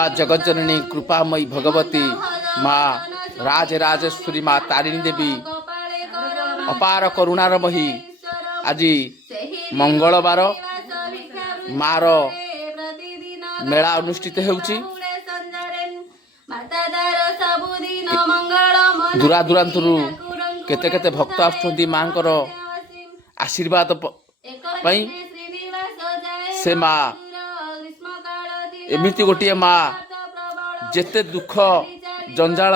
माँ जगज्जननी कृपामयी भगवती माँ राजराजेश्वरी माँ तारिणी देवी अपार करुणारमयी आज मंगलवार मार मेला अनुष्ठित होउची। दूरा दूरांतरू केते केते भक्त आसुछंती मांकर आशीर्वाद पई। से माँ एमिति गोटे माँ जेते दुख जंजाल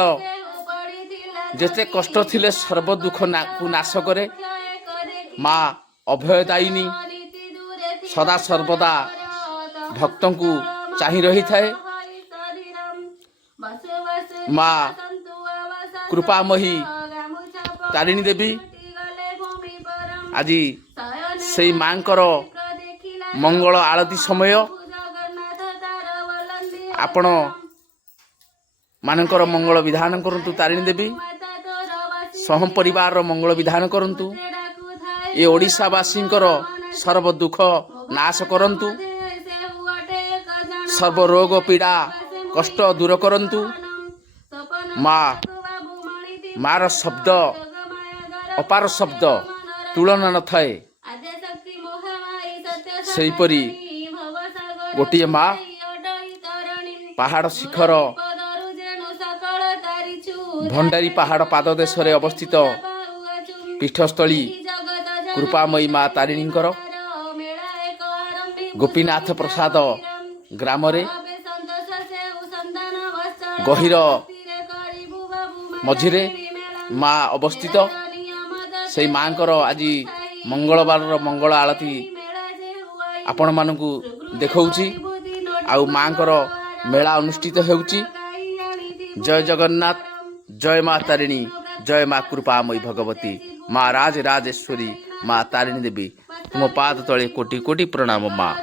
जेते कष्ट थिले सर्व दुख को नाश करे। माँ अभयदायिनी सदा सर्वदा भक्तों को चाहि रही थाए। माँ कृपामयी तारिणी देवी आज से मांकर मंगल आरती समय आपण मानकर मंगल विधान करंतु। तारिणी देवी सह परिवार मंगल विधान करंतु। ये ओडिशावासींकर सर्व दुख नाश करंतु। सर्व रोग पीड़ा कष्ट दूर करंतु। माँ मार शब्द अपार शब्द तुलना न थाए। सेहीपरि गोटे माँ पहाड़ शिखर भंडारी पहाड़ पाददेश अवस्थित पीठस्थली कृपामयी माँ तारिणींकर गोपीनाथ प्रसाद ग्राम गहिर मझिरे माँ अवस्थित। से माँकर आज मंगलवार मंगल आरती आपण मानकु देखौची। आउ माँकर मेला अनुष्ठित होउची। जय जगन्नाथ, जय माँ तारिणी, जय माँ कृपामयी भगवती माँ राजराजेश्वरी माँ तारिणी देवी। तुम पाद तले कोटि कोटि प्रणाम माँ।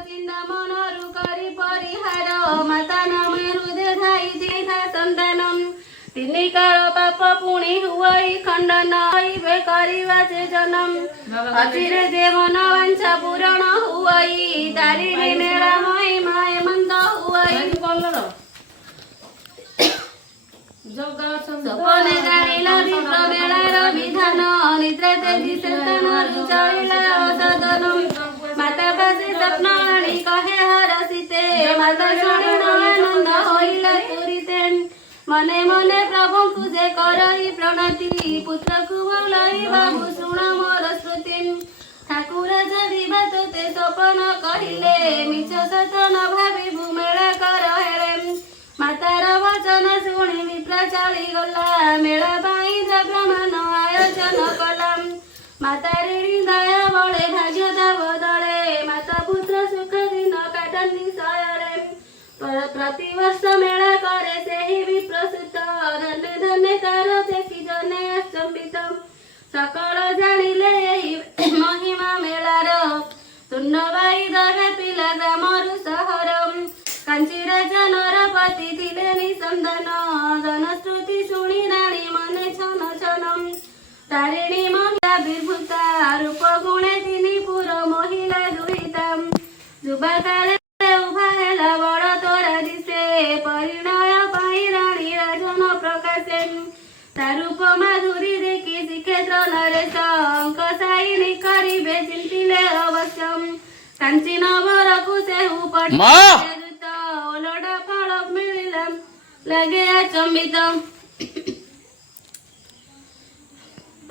तिनी काल पाप पुणी हुई खंडन हईबे करिवा से जन्म अचिरे देवन वंशा पूरण हुई तारिणी मेला मई माय मंद हुई सपने जानिल विप्र मेलार विधान निद्रा तेजी चेतन चलिल सदन माता पासे स्वप्न आनी कहे हरसिते माता शुणी आनंद होइल पूरिते मने मने प्रभु को जे करई प्रणति पुत्र को बोलाई बाबू शुण मोर श्रुति ठाकुर जदि बात ते सपन कहिले मिछ सत न भावी भूमेला कर हेले मातार वचन शुणी विप्र चली गला मेला पाई ब्रह्मण आयोजन कला माता ऋणी दया बड़े भाग्यता बदले माता पुत्र सुख दिन काटनी सयले प्रतिवर्ष मेला करे से ही विप्रसुत धन्य धन्य तार देखी जने अचंबित सकल जानिले महिमा मेलार तुन्नबाई दहे पिला ग्रामरु सहर कांची राजा नरपति थिले निसंदन जनश्रुति शुणी राणी मने छन छन तारिणी महिला विभूता रूप गुणे तिनी पुर महिला दुहिता जुबा काले उभा हेला बड़ तोरा दिसे परिणय पाई राणी राजन प्रकाशे तारूप माधुरी देखी श्रीक्षेत्र नरेश अंक साइनी करिबे चिंतिले अवश्यम कांची नवर कुसे उपट ओलड़ा फल मिलिला लगे अचंबित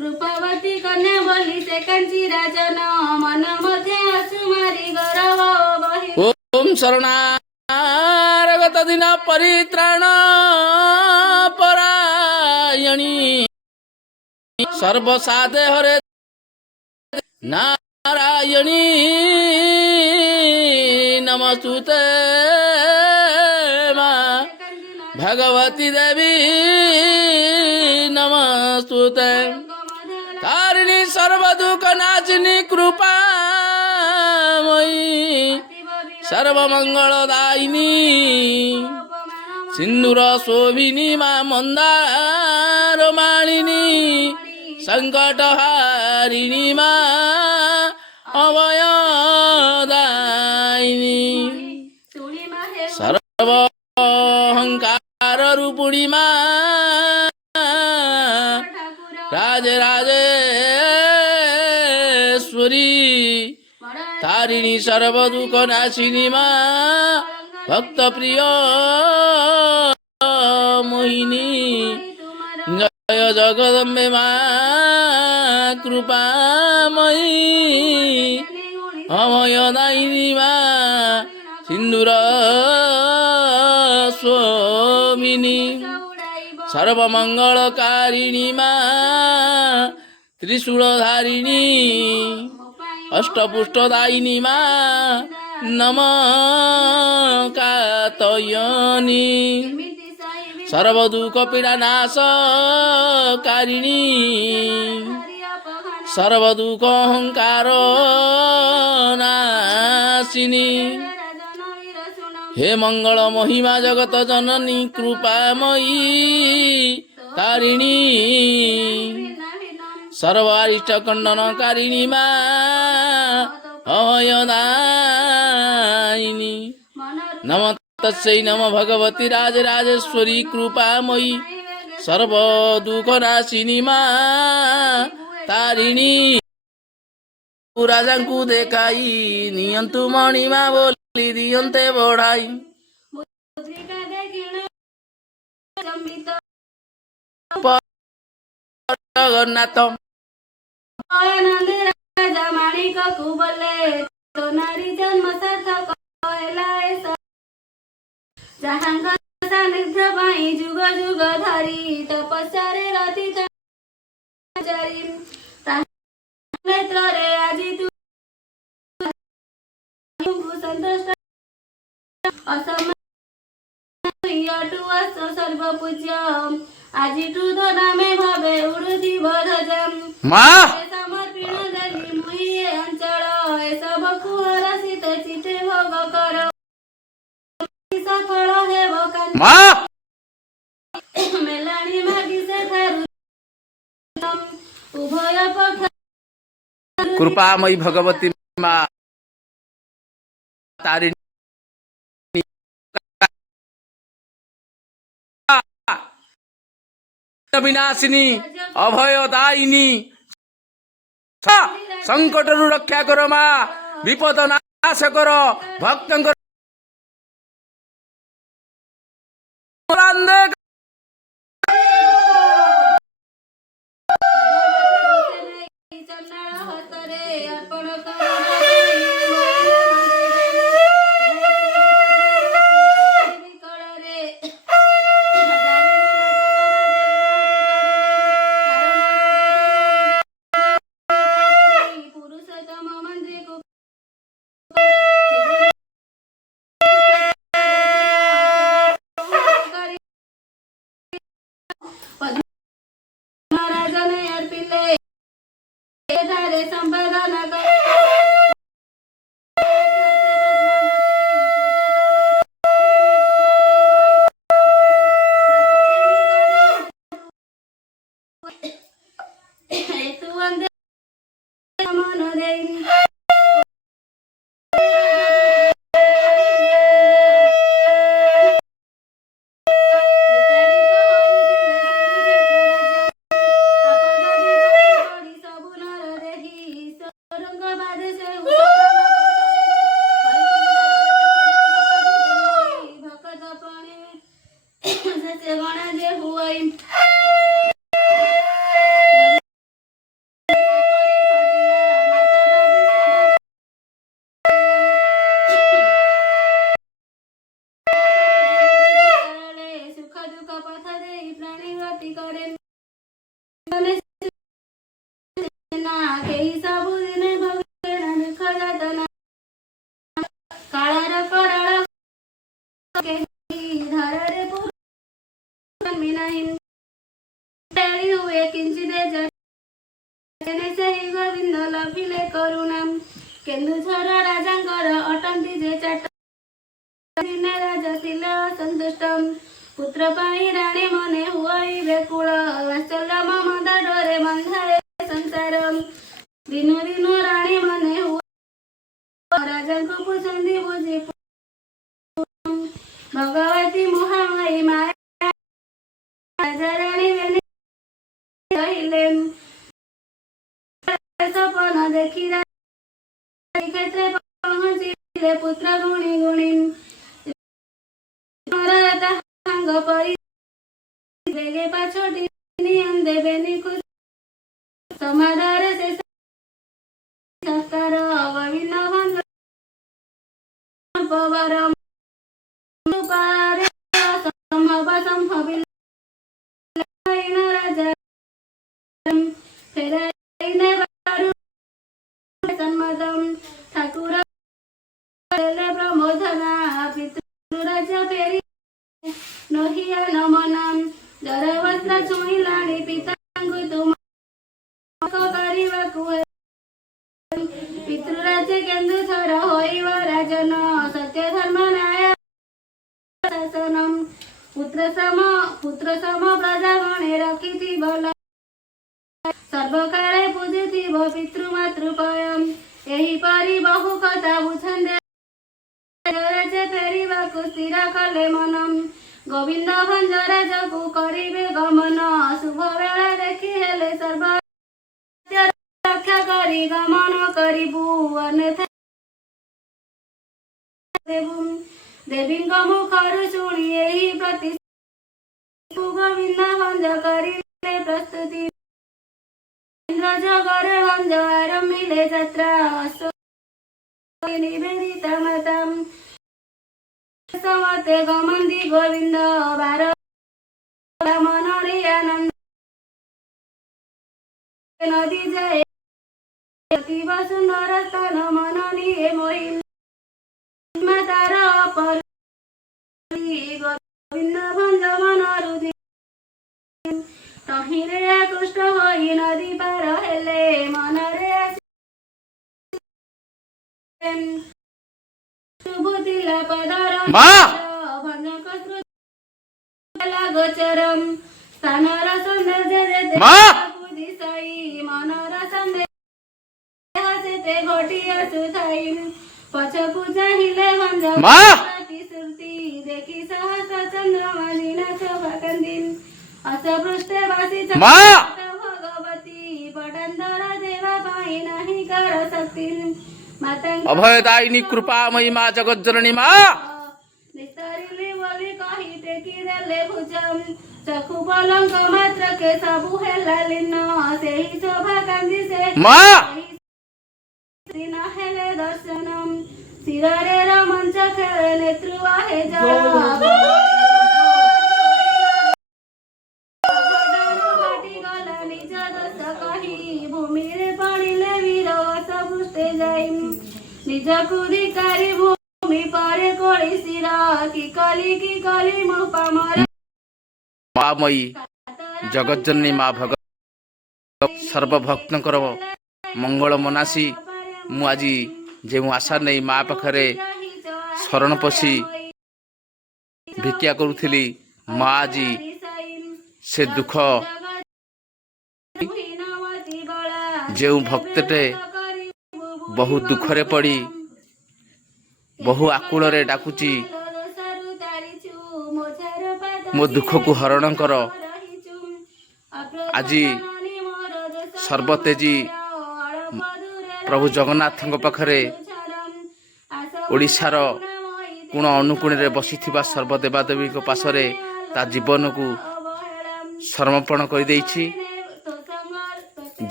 रूपवती कन्या बोली से कांची राजन मन मध्ये असुमारी गौरव बहि ओम शरणागत दिन परित्राण परायणी सर्वसाधे हरे नारायणी नमस्तुते माँ भगवती देवी नमस्तुते तारिणी सर्वदुख नाचिनी कृपा सर्वमंगलदायिनी सिंदूर शोभिनी माँ मंदार मालिनी संकटहारिणी माँ अभयदायिनी सर्व राजराजेश्वरी तारिणी सर्वदुःख नाशिनी मा भक्त प्रिय मोहिनी जय जगदम्बे मा कृपामयी अभयदायिनी मा सिन्दूर स्वामिनी सर्वमङ्गलकारिणी मा त्रिशूलधारिणी अष्टपुष्टदायिनी मा नमकातयनी सर्वदुःख पीडा नाशकारिणी सर्वदुःख अहंकार नाशिनी हे मंगल महिमा जगत जननी कृपामयी तारिणी सर्वारिष्ट खण्डनकारिणी मा अभयदायिनी नमः तस्यै नमः भगवती राजराजेश्वरी कृपामयी सर्वदुःखनाशिनी मा तारिणी राजाଙ୍କୁ देखाई नियंतु मणिमा बोली दियन्ते बढाई जगन्नाथ राजा माणिक कुबले तो नारी जन्म सार्थक जहांग सानिध्य पाई जुग जुग धरी तपस्यारे रति चारी नेत्र रे आजी तू संतुष्ट असमयटु अस सर्व पूज्य आजी तू नामे भावे उड़ुदी बधजम माँ समर्पिण देली मुहि अंचल ए सब कुहरसित चिते भोग कर सफल हेब माँ मेलाणी मागी से थारु उभय पक्ष कृपामयी भगवती माँ तारिणी विनाशिनी अभयदायिनी संकटरु रक्षा कर माँ विपद नाश कर भक्तंकर गोविंद लभिले करुणा केन्दुझर राजांकर अटंती जे चाट राजा थिले असंतुष्ट पुत्र पाई राणी मने हुई बेकुल वात्सल्य ममता डोरे बंधाए संसार दिनु दिनु राणी मने राजा को पुछंदी बुझी भगवती महामाई माया राजा राणी बेनी कहले କ୍ଷେତ୍ରେ ପହଞ୍ଚିଲେ ପୁତ୍ର ଗୁଣି ଗୁଣି ତାହାଙ୍କ ପରି ବେଗେ ପାଛୋଟି ନିୟମ ଦେବେନି ସମାଧାରେ ସେ ସଂସ୍କାର ଗୋବିନ୍ଦ ଭଞ୍ଜ ପବର ପାରେ ସମ୍ଭବ ସମ୍ଭବିଲ ରାଜା ଫେରାଇ ନେବାରୁ ସନ୍ମତମ୍ ଠାକୁର ଦେଲେ ପ୍ରମୋଦନା ପିତୃରାଜ ଫେରି ନହିଆ ନମନାମ୍ ଜର ବସ୍ତ୍ର ଛୁଇଁଲାଣି ପିତାଙ୍କୁ ତୁମ କରିବାକୁ ପିତୃରାଜ କେନ୍ଦୁଝର ହୋଇବ ରାଜନ ସତ୍ୟ ଧର୍ମ ନ୍ୟାୟ ଶାସନମ୍ ପୁତ୍ର ସମ ପ୍ରଜା ଗଣେ ରଖିଥିବ ସର୍ବକାଳେ ପୂଜିଥିବ ପିତୃମାତୃପୟମ୍ ଏହିପରି ବହୁ କଥା ବୁଝନ୍ତେ ରାଜା ଫେରିବାକୁ ସ୍ଥିର କଲେ ମନମ୍ ଗୋବିନ୍ଦ ଭଞ୍ଜ ରାଜକୁ କରିବେ ଗମନ ଶୁଭ ବେଳ ଦେଖି ହେଲେ ସର୍ବ ରକ୍ଷା କରି ଗମନ କରିବୁ ଅନ୍ୟଥା ଦେବୀଙ୍କ ମୁଖରୁ ଶୁଣି ଏହି ପ୍ରତି ଗୋବିନ୍ଦ ଭଞ୍ଜ କରିଲେ ପ୍ରସ୍ତୁତି ଇନ୍ଦ୍ର ଜଗରେ ଭଞ୍ଜ ଆରମ୍ଭିଲେ ଯାତ୍ରା ନିବେଦିତା ମାତାମ୍ ସମତେ ଗମନ୍ତି ଗୋବିନ୍ଦ ବାର ମନରେ ଆନନ୍ଦ ନଦୀ ଯାଏ ଅତୀବ ସୁନ୍ଦର ସ୍ଥାନ ମନ ନିଏ ମୋହି ମାତାର ଗୋବିନ୍ଦ ଭଞ୍ଜ ମନରୁ ତହିଁରେ ଆକୃଷ୍ଟ ହୋଇ ନଦୀ ପାର ହେଲେ ମନରେ ଶୁଭୁଥିଲା ପଦର ଭଞ୍ଜଙ୍କ ସ୍ମୃତି ଗୋଚରମ୍ ସ୍ଥାନର ସୌନ୍ଦର୍ଯ୍ୟ ଦିଶାଇ ମନର ସନ୍ଦେହ ସେତେ ଘଟି ଆସୁଥାଇ ପଛକୁ ଚାହିଁଲେ ଭଞ୍ଜ ଶ୍ରୁତି ଦେଖି ସହସ୍ର ଚନ୍ଦ୍ରମା ଦିନ ଶୋଭା କାନ୍ଦି ଅସପୃଷ୍ଟେ ବାସି ଭଗବତୀ ପଟାନ୍ତର ଦେବା ପାଇଁ ନାହିଁ କର ଶକ୍ତି ଅଭୟଦାୟିନୀ କୃପାମୟୀ ମା ଜଗଜ୍ଜନନୀ ମା ନିସ୍ତରିଲି ବୋଲି କହି ଟେକି ଦେଲେ ଭୁଜମ୍ ଚକ୍ଷୁ ପଲଙ୍କ ମାତ୍ରକେ ସବୁ ହେଲା ଲୀନ ସେହି ଶୋଭା କାନ୍ଦି ସେ ନ ହେଲେ ଦର୍ଶନମ୍ ଶିରରେ ରୋମାଞ୍ଚ ଖେଳେ ନେତୃବାହେ ଗଲା ନିଜ ଦୋଷ କହି ଭୂମିରେ ପଡ଼ିଲେ ବୀର ସପୃଷ୍ଟେ ଯାଇ ନିଜକୁ ଧିକାରି ଭୂମି ପରେ କୋଳି ଶିର କି କଲି ମୋ ପାମର ମାମୟୀ ଜଗଜ୍ଜନନୀ ମା ଭଗବତୀ ସର୍ବଭକ୍ତଙ୍କର ମଙ୍ଗଳ ମନାସି ମୁଁ ଆଜି ଯେଉଁ ଆଶା ନେଇ ମା ପାଖରେ ଶରଣ ପଶି ଭିକ୍ଷା କରୁଥିଲି ମା ଆଜି ସେ ଦୁଃଖ ଯେଉଁ ଭକ୍ତଟେ ବହୁ ଦୁଃଖରେ ପଡ଼ି ବହୁ ଆକୁଳରେ ଡାକୁଛି ମୋ ଦୁଃଖକୁ ହରଣ କର ଆଜି ସର୍ବତେଜୀ ପ୍ରଭୁ ଜଗନ୍ନାଥଙ୍କ ପାଖରେ ଓଡ଼ିଶାର କୋଣ ଅନୁକୋଣରେ ବସିଥିବା ସର୍ବଦେବାଦେବୀଙ୍କ ପାଶରେ ତା ଜୀବନକୁ ସମର୍ପଣ କରିଦେଇଛି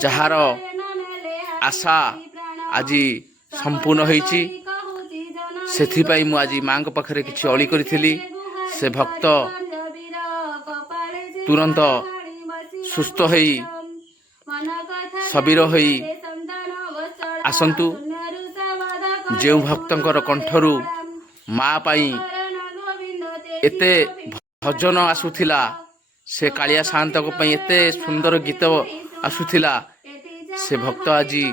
ଯାହାର ଆଶା ଆଜି ସମ୍ପୂର୍ଣ୍ଣ ହୋଇଛି ସେଥିପାଇଁ ମୁଁ ଆଜି ମାଙ୍କ ପାଖରେ କିଛି ଅଳି କରିଥିଲି ସେ ଭକ୍ତ ତୁରନ୍ତ ସୁସ୍ଥ ହୋଇ ଶବୀର ହୋଇ ଆସନ୍ତୁ ଯେଉଁ ଭକ୍ତଙ୍କର କଣ୍ଠରୁ ମା ପାଇଁ ଏତେ ଭଜନ ଆସୁଥିଲା ସେ କାଳିଆ ସାଆନ୍ତଙ୍କ ପାଇଁ ଏତେ ସୁନ୍ଦର ଗୀତ ଆସୁଥିଲା ସେ ଭକ୍ତ ଆଜି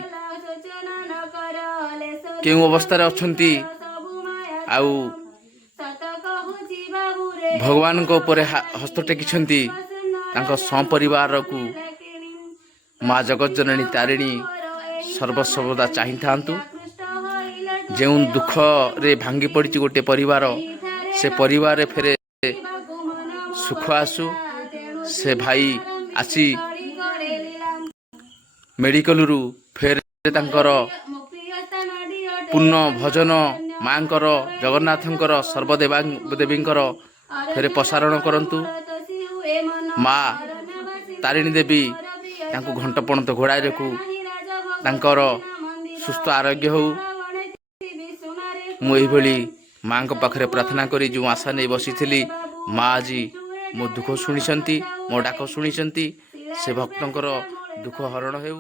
କେଉଁ ଅବସ୍ଥାରେ ଅଛନ୍ତି ଆଉ ଭଗବାନଙ୍କ ଉପରେ ହସ୍ତ ଟେକିଛନ୍ତି ତାଙ୍କ ସପରିବାରକୁ ମା ଜଗଜ୍ଜନନୀ ତାରିଣୀ ସର୍ବସର୍ବଦା ଚାହିଁଥାନ୍ତୁ ଯେଉଁ ଦୁଃଖରେ ଭାଙ୍ଗି ପଡ଼ିଛି ଗୋଟେ ପରିବାର ସେ ପରିବାରରେ ଫେରେ ସୁଖ ଆସୁ ସେ ଭାଇ ଆସି ମେଡ଼ିକାଲରୁ ଫେରେ ତାଙ୍କର ପୂର୍ଣ୍ଣ ଭଜନ ମାଙ୍କର ଜଗନ୍ନାଥଙ୍କର ସର୍ବଦେବା ଦେବୀଙ୍କର ଫେରେ ପ୍ରସାରଣ କରନ୍ତୁ। ମା ତାରିଣୀ ଦେବୀ ତାଙ୍କୁ ଘଣ୍ଟ ପଣତ ଘୋଡ଼ାଇ ରଖୁ, ତାଙ୍କର ସୁସ୍ଥ ଆରୋଗ୍ୟ ହେଉ। ମୁଁ ଏଇଭଳି ମାଙ୍କ ପାଖରେ ପ୍ରାର୍ଥନା କରି ଯେଉଁ ଆଶା ନେଇ ବସିଥିଲି, ମା ଆଜି ମୋ ଦୁଃଖ ଶୁଣିଛନ୍ତି, ମୋ ଡାକ ଶୁଣିଛନ୍ତି। ସେ ଭକ୍ତଙ୍କର ଦୁଃଖ ହରଣ ହେଉ।